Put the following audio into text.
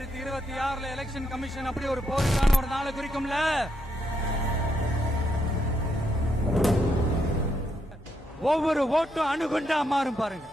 2026 election commission அப்படி ஒரு போருக்கான ஒரு நாளை குறிக்கும்ல. ஒவ்வொரு ஓட்டும் அணுகுண்டா மாறும் பாருங்க.